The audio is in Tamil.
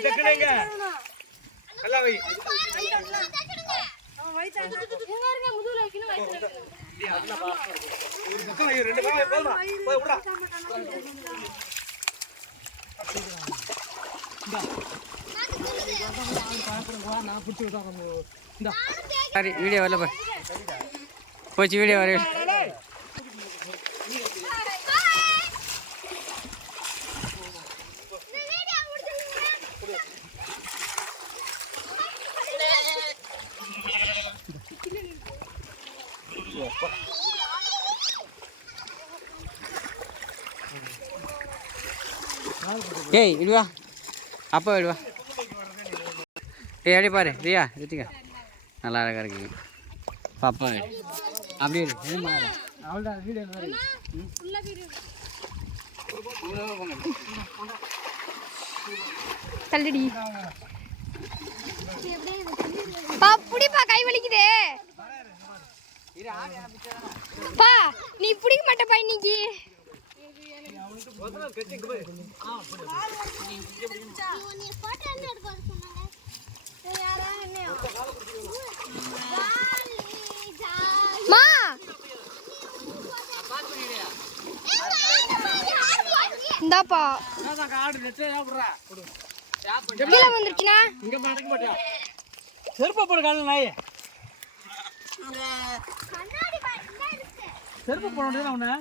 டக்குனேங்க நல்லா வை அவன் வைச்சா எங்க இருக்க முதுகுல வைக்கணும் வைக்கணும் அதெல்லாம் பாஸ் ஒரு பக்கம் வை ரெண்டு பக்கம் போடுமா போய் விடுடா நான் புடிச்சு விடுறேன் இந்த சரி வீடியோ வரல போச்சு வீடியோ வர ஏய் இடுவா அப்பா விடுவா ஏய் அப்படி பாரு ரியா ரித்திகா நல்லா அழகா இருக்கீங்க பாப்பா அப்படியே அவ்வளோதான் வீடியோ தள்ளிடி பா புடிப்பா கை வலிக்குதே பா நீ புடிக்க மாட்டப்பா இன்னைக்கு இந்தாப்பா கீழே வந்துருச்சுனா இங்க மாட்டக்க மாட்டியா செருப்பு போடு கால நாயே செருப்பு போட முடியாது அவனை